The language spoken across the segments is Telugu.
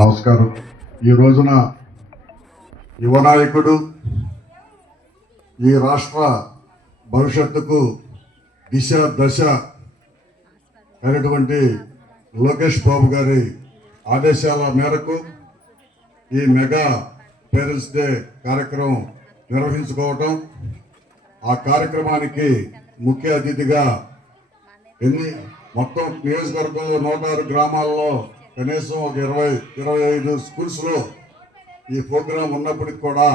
నమస్కారం. ఈ రోజున యువ నాయకుడు, ఈ రాష్ట్ర భవిష్యత్తుకు దిశ దశ అయినటువంటి లోకేష్ బాబు గారి ఆదేశాల మేరకు ఈ మెగా పేరెంట్స్ డే కార్యక్రమం నిర్వహించుకోవటం, ఆ కార్యక్రమానికి ముఖ్య అతిథిగా మొత్తం నియోజకవర్గంలో 106 గ్రామాల్లో కనీసం ఒక 20-25 స్కూల్స్లో ఈ ప్రోగ్రాం ఉన్నప్పటికి కూడా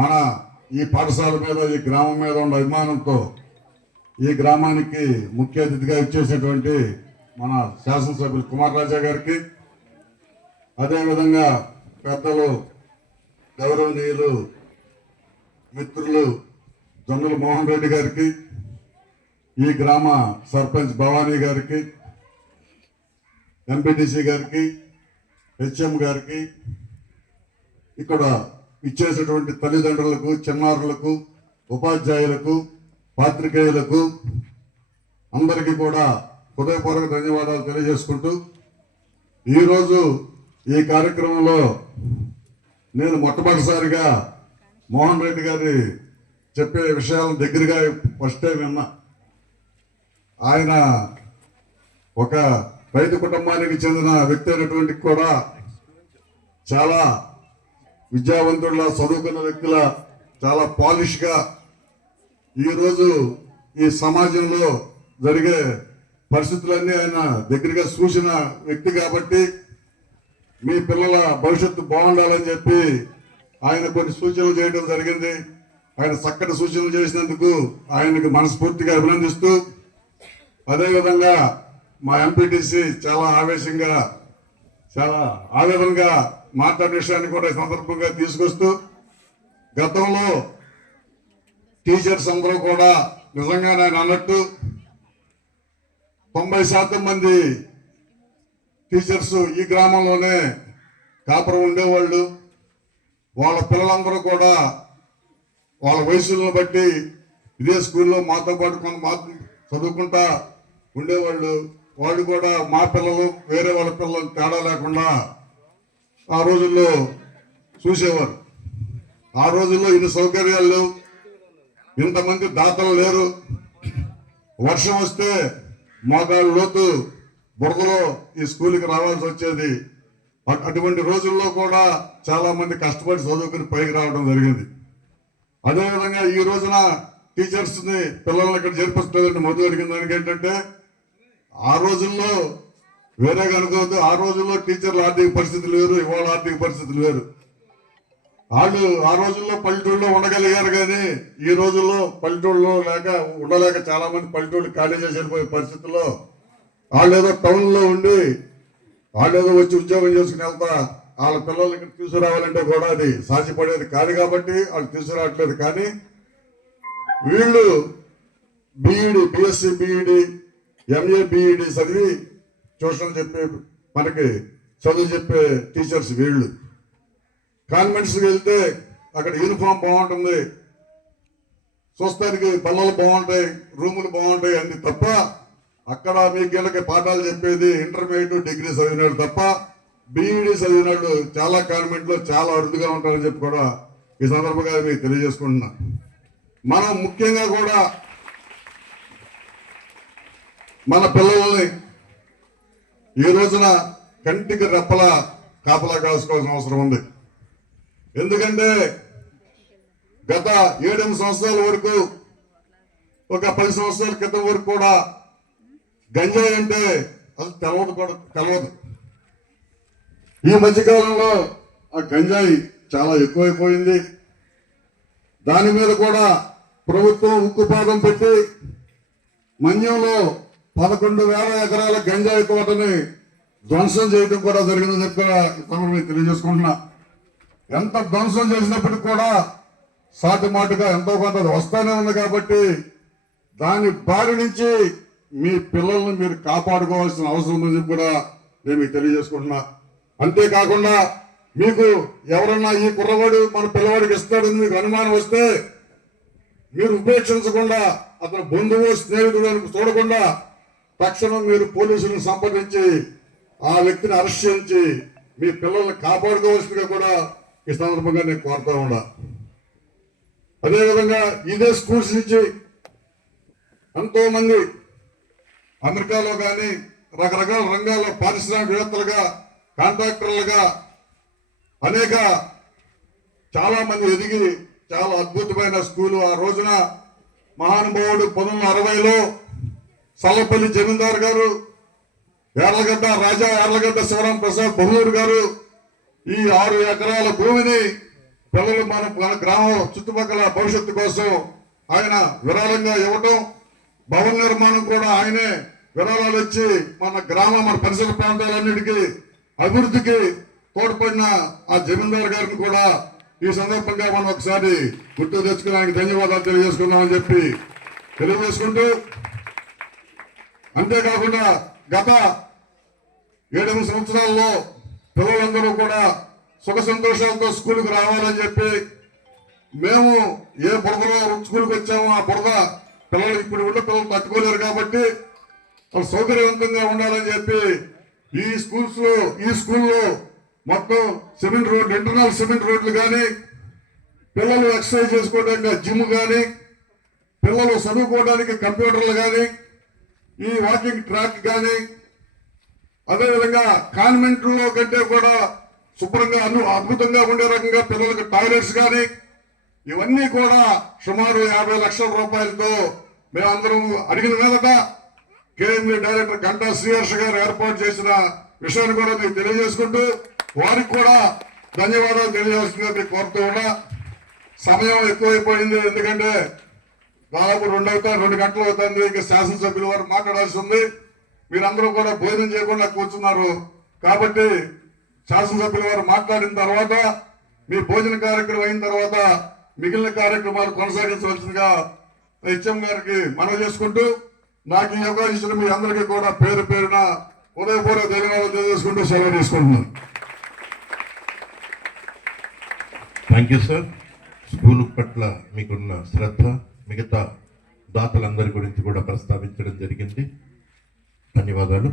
మన ఈ పాఠశాల మీద, ఈ గ్రామం మీద ఉన్న అభిమానంతో ఈ గ్రామానికి ముఖ్య అతిథిగా ఇచ్చేసేటువంటి మన శాసనసభ్యులు కుమార్ రాజా గారికి, అదేవిధంగా పెద్దలు గౌరవనీయులు మిత్రులు జొన్నల మోహన్ రెడ్డి గారికి, ఈ గ్రామ సర్పంచ్ భవానీ గారికి, ఎంపీటీసీ గారికి, హెచ్ఎం గారికి, ఇక్కడ ఇచ్చేసినటువంటి తల్లిదండ్రులకు, చిన్నారులకు, ఉపాధ్యాయులకు, పాత్రికేయులకు అందరికీ కూడా హృదయపూర్వక ధన్యవాదాలు తెలియజేసుకుంటూ, ఈరోజు ఈ కార్యక్రమంలో నేను మొట్టమొదటిసారిగా మోహన్ రెడ్డి గారి చెప్పే విషయాలను దగ్గరగా ఫస్ట్ టైం విన్నా. ఆయన ఒక రైతు కుటుంబానికి చెందిన వ్యక్తి అయినటువంటి కూడా చాలా విద్యావంతుల, చదువుకున్న వ్యక్తుల, చాలా పాలిష్గా ఈరోజు ఈ సమాజంలో జరిగే పరిస్థితులన్నీ ఆయన దగ్గరగా చూసిన వ్యక్తి కాబట్టి మీ పిల్లల భవిష్యత్తు బాగుండాలని చెప్పి ఆయన కొన్ని సూచనలు చేయడం జరిగింది. ఆయన చక్కటి సూచనలు చేసినందుకు ఆయనకు మనస్ఫూర్తిగా అభినందిస్తూ, అదేవిధంగా మా ఎంపీటీసీ చాలా ఆవేశంగా, చాలా ఆవేదనగా మాట్లాడే విషయాన్ని కూడా ఈ సందర్భంగా తీసుకొస్తూ, గతంలో టీచర్స్ అందరూ కూడా నిజంగా నేను అన్నట్టు 90% మంది టీచర్స్ ఈ గ్రామంలోనే కాపురం ఉండేవాళ్ళు. వాళ్ళ పిల్లలందరూ కూడా వాళ్ళ వయసులను బట్టి ఇదే స్కూల్లో మాతో పాటు కొంత చదువుకుంటా ఉండేవాళ్ళు. వాళ్ళు కూడా మా పిల్లలు వేరే వాళ్ళ పిల్లలు తేడా లేకుండా ఆ రోజుల్లో చూసేవారు. ఆ రోజుల్లో ఇన్ని సౌకర్యాలు లేవు, ఇంతమంది దాతలు లేరు. వర్షం వస్తే మోకాళ్ళ లోతు బురదలో ఈ స్కూల్కి రావాల్సి వచ్చేది. అటువంటి రోజుల్లో కూడా చాలా మంది కష్టపడి చదువుకుని పైకి రావడం జరిగింది. అదేవిధంగా ఈ రోజున టీచర్స్ ని పిల్లల్ని ఇక్కడ చేర్పిస్తుందంటే మొదలు అడిగిన దానికి ఏంటంటే, ఆ రోజుల్లో వేరే కనుకోవద్దు, ఆ రోజుల్లో టీచర్ల ఆర్థిక పరిస్థితులు వేరు, ఇవాళ ఆర్థిక పరిస్థితులు వేరు. వాళ్ళు ఆ రోజుల్లో పల్లెటూళ్ళలో ఉండగలిగారు, కానీ ఈ రోజుల్లో పల్లెటూళ్ళలో ఉండలేక చాలా మంది పల్లెటూళ్ళు ఖాళీ చేసి వెళ్ళిపోయే పరిస్థితుల్లో వాళ్ళు ఏదో టౌన్లో ఉండి వాళ్ళు ఏదో వచ్చి ఉద్యోగం చేసుకుని వెళ్తా వాళ్ళ పిల్లల్ని ఇక్కడ తీసుకురావాలంటే కూడా అది సాధ్యపడేది కాదు కాబట్టి వాళ్ళు తీసుకురావట్లేదు. కానీ వీళ్ళు BEd, BSc BEd, MA BEd చదివి ట్యూషన్ చెప్పే, మనకి చదువు చెప్పే టీచర్స్ వీళ్ళు. కాన్వెంట్స్కి వెళ్తే అక్కడ యూనిఫామ్ బాగుంటుంది, చూస్తానికి బల్లలు బాగుంటాయి, రూములు బాగుంటాయి అన్ని తప్ప అక్కడ మీ వీళ్ళకి పాఠాలు చెప్పేది ఇంటర్మీడియట్, డిగ్రీ చదివినాడు తప్ప బీఈడి చదివినాడు చాలా కాన్వెంట్లో చాలా అరుదుగా ఉంటారని చెప్పి కూడా ఈ సందర్భంగా మీకు తెలియజేసుకుంటున్నా. మనం ముఖ్యంగా కూడా మన పిల్లల్ని ఈ రోజున కంటికి రెప్పలా కాపలా కాసుకోవాల్సిన అవసరం ఉంది. ఎందుకంటే గత 7-8 సంవత్సరాల వరకు, ఒక 10 సంవత్సరాల క్రితం వరకు కూడా గంజాయి అంటే అసలు తెలవదు. ఈ మధ్యకాలంలో ఆ గంజాయి చాలా ఎక్కువైపోయింది. దాని మీద కూడా ప్రభుత్వం ఉక్కుపాదం పెట్టి మన్యంలో 11,000 ఎకరాల గంజాయి తోటని ధ్వంసం చేయడం కూడా జరిగిందని చెప్పి తెలియజేసుకుంటున్నా. ఎంత ధ్వంసం చేసినప్పటికీ కూడా సాటి మాటుగా ఎంతో కొంత వస్తానే ఉంది కాబట్టి దాని బారి నుంచి మీ పిల్లల్ని మీరు కాపాడుకోవాల్సిన అవసరం ఉందని కూడా నేను మీకు తెలియజేసుకుంటున్నా. అంతేకాకుండా మీకు ఎవరన్నా ఈ కుర్రవాడు మన పిల్లవాడికి ఇస్తాడని మీకు అనుమానం వస్తే మీరు ఉపేక్షించకుండా, అతను బంధువు, స్నేహితుడు అని చూడకుండా తక్షణం మీరు పోలీసులను సంప్రదించి ఆ వ్యక్తిని అరెస్ట్ చేయించి మీ పిల్లల్ని కాపాడుకోవాల్సిందిగా కూడా ఈ సందర్భంగా నేను కోరుతా ఉన్నా. అదేవిధంగా ఇదే స్కూల్స్ నుంచి ఎంతో మంది అమెరికాలో కానీ రకరకాల రంగాల్లో పారిశ్రామికవేత్తలుగా కాంట్రాక్టర్లుగా అనేక చాలా మంది ఎదిగి చాలా అద్భుతమైన స్కూలు. ఆ రోజున మహానుభావుడు 1960లో సల్లపల్లి జమీందార్ గారు, యార్లగడ్డ రాజా యార్లగడ్డ శివరాం ప్రసాద్ బహదూర్ గారు ఈ 6 ఎకరాల భూమిని పిల్లలు మన గ్రామం చుట్టుపక్కల భవిష్యత్తు కోసం ఆయన విరాళంగా ఇవ్వటం, భవన నిర్మాణం కూడా ఆయనే విరాళాలు ఇచ్చి మన పరిసర ప్రాంతాలన్నిటికీ అభివృద్ధికి తోడ్పడిన ఆ జమీందార్ గారిని కూడా ఈ సందర్భంగా మనం ఒకసారి గుర్తు తెచ్చుకుని ఆయనకి ధన్యవాదాలు తెలియజేసుకుందామని చెప్పి తెలియజేసుకుంటూ, అంతేకాకుండా గత 7 సంవత్సరాల్లో పిల్లలందరూ కూడా సుఖ సంతోషాలతో స్కూల్కి రావాలని చెప్పి మేము ఏ బురదలో స్కూల్కి వచ్చామో ఆ బురద పిల్లలు ఇప్పుడు ఉన్న పిల్లలు తట్టుకోలేరు కాబట్టి వాళ్ళు సౌకర్యవంతంగా ఉండాలని చెప్పి ఈ స్కూల్లో మొత్తం సిమెంట్ రోడ్లు, ఇంటర్నల్ సిమెంట్ రోడ్లు కానీ, పిల్లలు ఎక్సర్సైజ్ చేసుకోవడానికి జిమ్ కానీ, పిల్లలు చదువుకోవడానికి కంప్యూటర్లు కానీ, ఈ వాకింగ్ ట్రాక్ కానీ, అదేవిధంగా కాన్వెంట్లో కంటే కూడా శుభ్రంగా అద్భుతంగా ఉండే రకంగా పిల్లలకు టాయిలెట్స్ కానీ, ఇవన్నీ కూడా సుమారు 50 లక్షల రూపాయలతో మేమందరం అడిగిన మీదట కేఎంఈ డైరెక్టర్ గంటా శ్రీహర్ష గారు ఏర్పాటు చేసిన విషయాన్ని కూడా మీకు తెలియజేసుకుంటూ వారికి కూడా ధన్యవాదాలు తెలియజేస్తుందని మీకు కోరుతూ ఉన్నా. సమయం ఎక్కువైపోయింది, ఎందుకంటే దాదాపు 2 గంటలు అవుతుంది. ఇంకా శాసనసభ్యుల వారు మాట్లాడాల్సి ఉంది. మీరందరూ కూడా భోజనం చేయకుండా కూర్చున్నారు కాబట్టి శాసనసభ్యుల వారు మాట్లాడిన తర్వాత మీ భోజన కార్యక్రమం అయిన తర్వాత మిగిలిన కార్యక్రమాలు కొనసాగించవలసిందిగా హెచ్ఎం గారికి మనవి చేసుకుంటూ, నాకు ఈ అవకాశం ఇచ్చిన మీ అందరికీ కూడా పేరు పేరున ఉదయపూర్వక ధన్యవాదాలు తెలియజేసుకుంటూ సెలవు తీసుకుంటున్నాను. Thank you sir. స్కూల్ పట్ల మీకున్న శ్రద్ధ మిగతా దాతలందరి గురించి కూడా ప్రస్తావించడం జరిగింది. ధన్యవాదాలు.